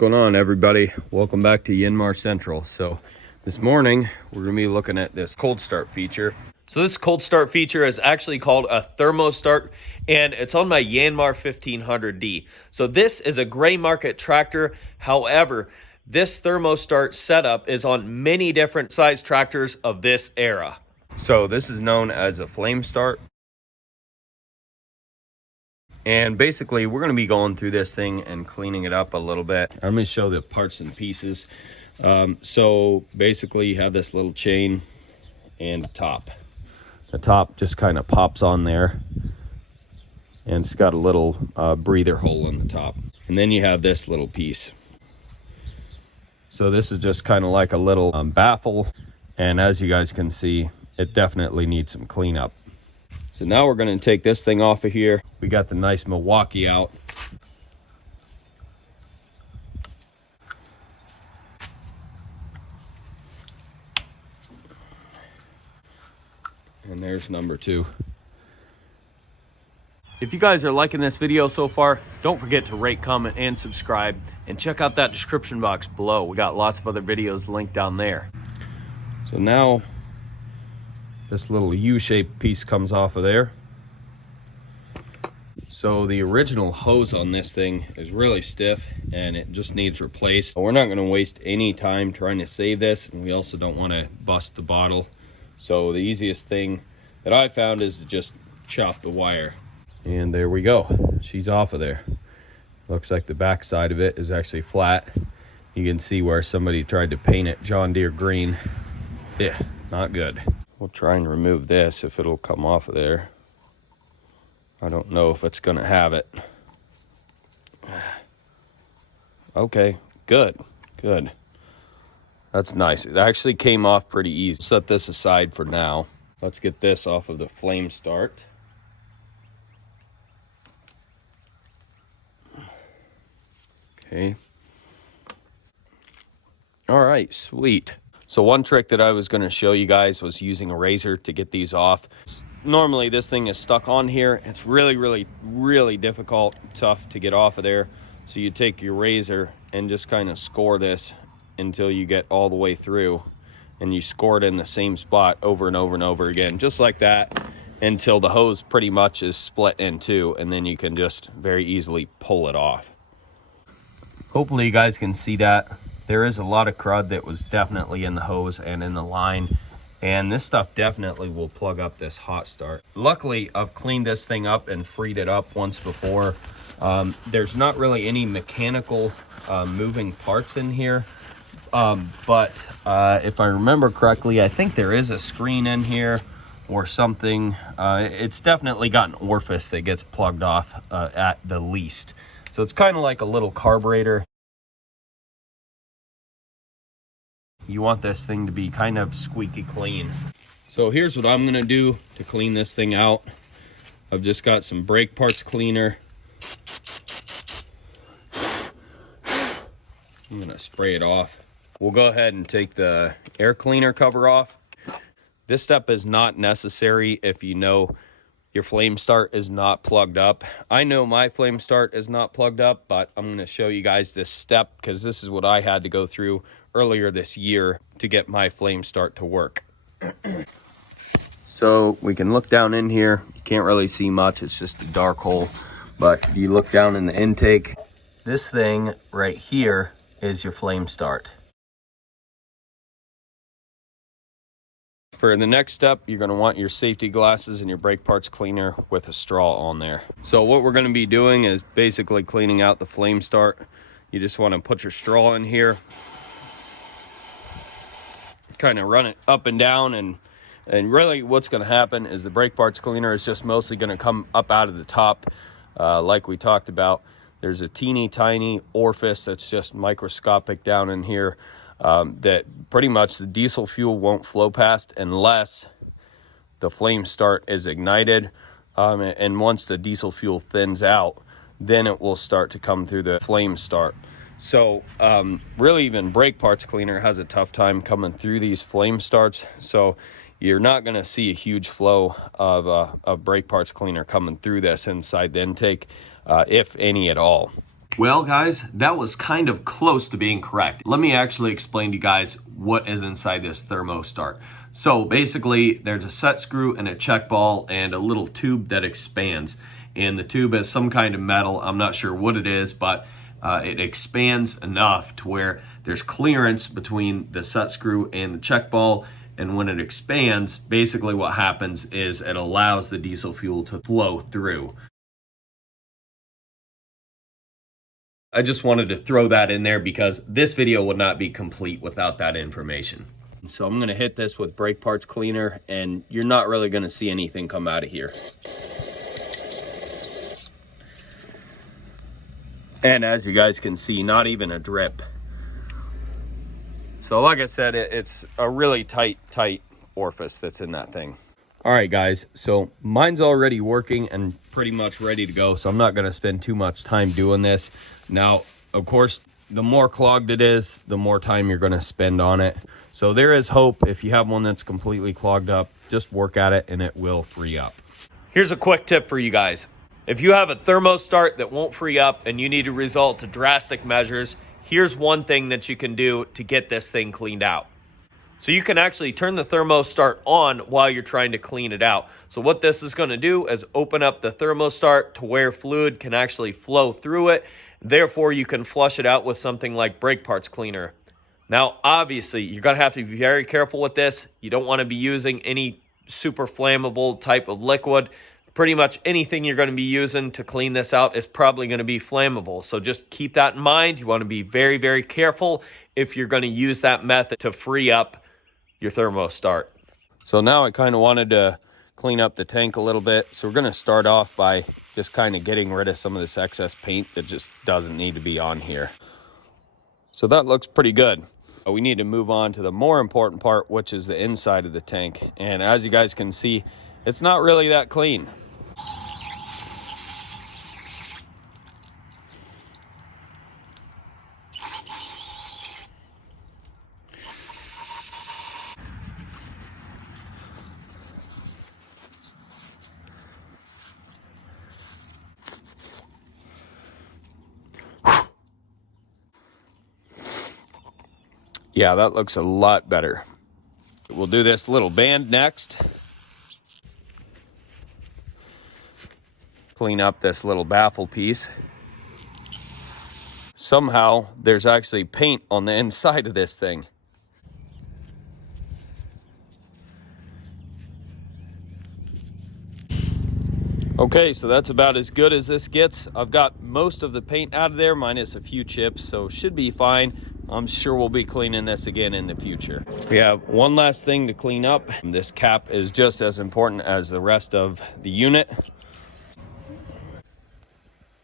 going on, everybody? Welcome back to YANMAR Central. So this morning we're going to be looking at this cold start feature. So this cold start feature is actually called a THERMOSTART, and it's on my YANMAR 1500D. So this is a gray market tractor. However, this THERMOSTART setup is on many different size tractors of this era. So this is known as a flame start. And basically, we're going to be going through this thing and cleaning it up a little bit. I'm going to show the parts and pieces. So basically, you have this little chain and a top. The top just kind of pops on there. And it's got a little breather hole on the top. And then you have this little piece. So this is just kind of like a little baffle. And as you guys can see, it definitely needs some cleanup. So now we're going to take this thing off of here. We got the nice Milwaukee out. And there's number 2. If you guys are liking this video so far, don't forget to rate, comment, and subscribe. And check out that description box below. We got lots of other videos linked down there. So now this little U-shaped piece comes off of there. So the original hose on this thing is really stiff and it just needs replaced. We're not going to waste any time trying to save this, and we also don't want to bust the bottle. So the easiest thing that I found is to just chop the wire. And there we go. She's off of there. Looks like the back side of it is actually flat. You can see where somebody tried to paint it John Deere green. Yeah, not good. We'll try and remove this if it'll come off of there. I don't know if it's gonna have it. Okay, good. That's nice. It actually came off pretty easy. Set this aside for now. Let's get this off of the flame start. Okay. All right, sweet. So one trick that I was going to show you guys was using a razor to get these off. Normally this thing is stuck on here. It's really difficult, tough to get off of there. So you take your razor and just kind of score this until you get all the way through. And you score it in the same spot over and over and over again, just like that, until the hose pretty much is split in two. And then you can just very easily pull it off. Hopefully you guys can see that. There is a lot of crud that was definitely in the hose and in the line, and this stuff definitely will plug up this hot start. Luckily, I've cleaned this thing up and freed it up once before. There's not really any mechanical moving parts in here, but if I remember correctly, I think there is a screen in here or something. It's definitely got an orifice that gets plugged off at the least. So it's kind of like a little carburetor. You want this thing to be kind of squeaky clean. So here's what I'm gonna do to clean this thing out. I've just got some brake parts cleaner. I'm gonna spray it off. We'll go ahead and take the air cleaner cover off. This step is not necessary if you know your flame start is not plugged up. I know my flame start is not plugged up, but I'm gonna show you guys this step because this is what I had to go through earlier this year to get my flame start to work. So we can look down in here. You can't really see much, it's just a dark hole. But if you look down in the intake, this thing right here is your flame start. For the next step, you're gonna want your safety glasses and your brake parts cleaner with a straw on there. So what we're gonna be doing is basically cleaning out the flame start. You just wanna put your straw in here, kind of run it up and down, and really what's going to happen is the brake parts cleaner is just mostly going to come up out of the top like we talked about. There's a teeny tiny orifice that's just microscopic down in here that pretty much the diesel fuel won't flow past unless the flame start is ignited, and once the diesel fuel thins out, then it will start to come through the flame start. So really even brake parts cleaner has a tough time coming through these flame starts. So you're not going to see a huge flow of brake parts cleaner coming through this inside the intake, if any at all. Well, guys, that was kind of close to being correct. Let me actually explain to you guys what is inside this thermostat. So basically, there's a set screw and a check ball and a little tube that expands. And the tube is some kind of metal. I'm not sure what it is, but it expands enough to where there's clearance between the set screw and the check ball. And when it expands, basically what happens is it allows the diesel fuel to flow through. I just wanted to throw that in there because this video would not be complete without that information. So I'm going to hit this with brake parts cleaner, and you're not really going to see anything come out of here. And as you guys can see, not even a drip. So like I said, it's a really tight orifice that's in that thing. All right, guys, so mine's already working and pretty much ready to go, so I'm not going to spend too much time doing this. Now, of course, the more clogged it is, the more time you're going to spend on it. So there is hope. If you have one that's completely clogged up, just work at it and it will free up. Here's a quick tip for you guys. If you have a thermostat that won't free up and you need to resort to drastic measures, here's one thing that you can do to get this thing cleaned out. So you can actually turn the thermostat on while you're trying to clean it out. So what this is going to do is open up the thermostat to where fluid can actually flow through it. Therefore, you can flush it out with something like brake parts cleaner. Now, obviously, you're going to have to be very careful with this. You don't want to be using any super flammable type of liquid. Pretty much anything you're going to be using to clean this out is probably going to be flammable. So just keep that in mind. You want to be very, very careful if you're going to use that method to free up your thermostat. So now I kind of wanted to clean up the tank a little bit. So we're going to start off by just kind of getting rid of some of this excess paint that just doesn't need to be on here. So that looks pretty good. We need to move on to the more important part, which is the inside of the tank. And as you guys can see, it's not really that clean. Yeah, that looks a lot better. We'll do this little band next. Clean up this little baffle piece. Somehow, there's actually paint on the inside of this thing. Okay, so that's about as good as this gets. I've got most of the paint out of there, minus a few chips, so should be fine. I'm sure we'll be cleaning this again in the future. We have one last thing to clean up. This cap is just as important as the rest of the unit.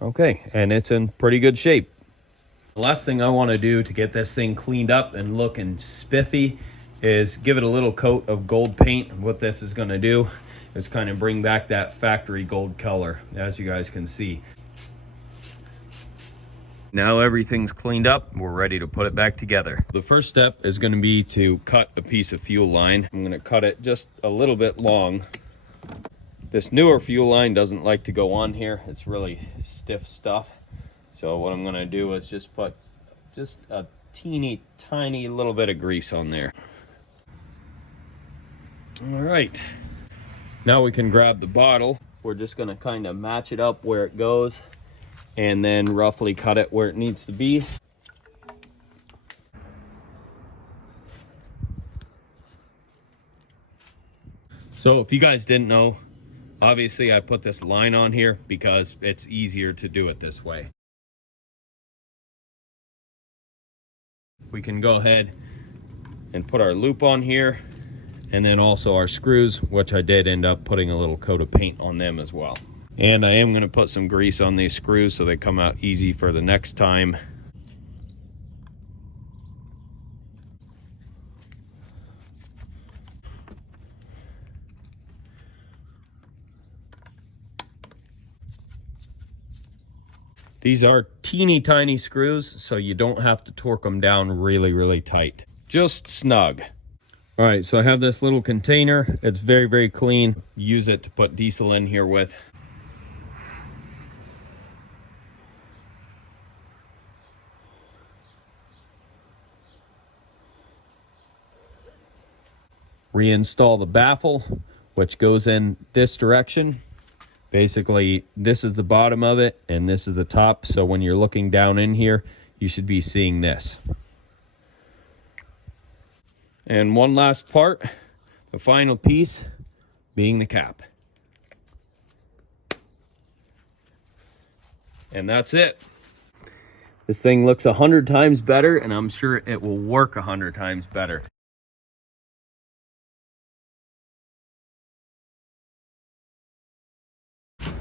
Okay, and it's in pretty good shape. The last thing I want to do to get this thing cleaned up and looking spiffy is give it a little coat of gold paint. And what this is going to do is kind of bring back that factory gold color, as you guys can see. Now everything's cleaned up, we're ready to put it back together. The first step is going to be to cut a piece of fuel line. I'm going to cut it just a little bit long. This newer fuel line doesn't like to go on here. It's really stiff stuff. So what I'm going to do is just put just a teeny tiny little bit of grease on there. All right. Now we can grab the bottle. We're just going to kind of match it up where it goes and then roughly cut it where it needs to be. So if you guys didn't know, obviously I put this line on here because it's easier to do it this way. We can go ahead and put our loop on here, and then also our screws, which I did end up putting a little coat of paint on them as well. And I am going to put some grease on these screws so they come out easy for the next time. These are teeny tiny screws, so you don't have to torque them down really, really tight. Just snug. All right, so I have this little container. It's very, very clean. Use it to put diesel in here with. reinstall the baffle, which goes in this direction. Basically, this is the bottom of it, and this is the top. So when you're looking down in here, you should be seeing this. And one last part, the final piece being the cap. And that's it. This thing looks 100 times better, and I'm sure it will work 100 times better.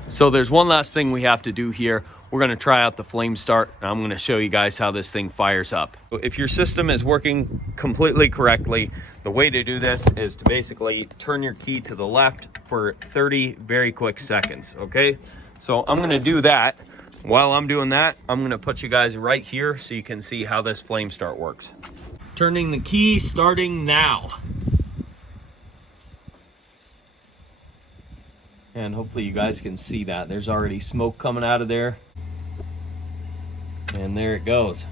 So there's one last thing we have to do here. We're gonna try out the flame start, and I'm gonna show you guys how this thing fires up. If your system is working completely correctly, the way to do this is to basically turn your key to the left for 30 very quick seconds, okay? So I'm gonna do that. While I'm doing that, I'm gonna put you guys right here so you can see how this flame start works. Turning the key, starting now. And hopefully you guys can see that. There's already smoke coming out of there. And there it goes.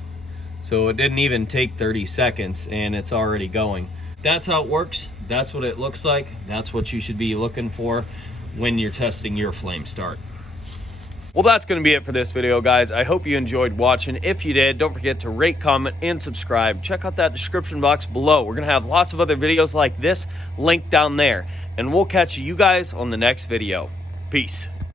So it didn't even take 30 seconds and it's already going. That's how it works. That's what it looks like. That's what you should be looking for when you're testing your flame start. Well, that's going to be it for this video, guys. I hope you enjoyed watching. If you did, don't forget to rate, comment, and subscribe. Check out that description box below. We're going to have lots of other videos like this linked down there. And we'll catch you guys on the next video. Peace.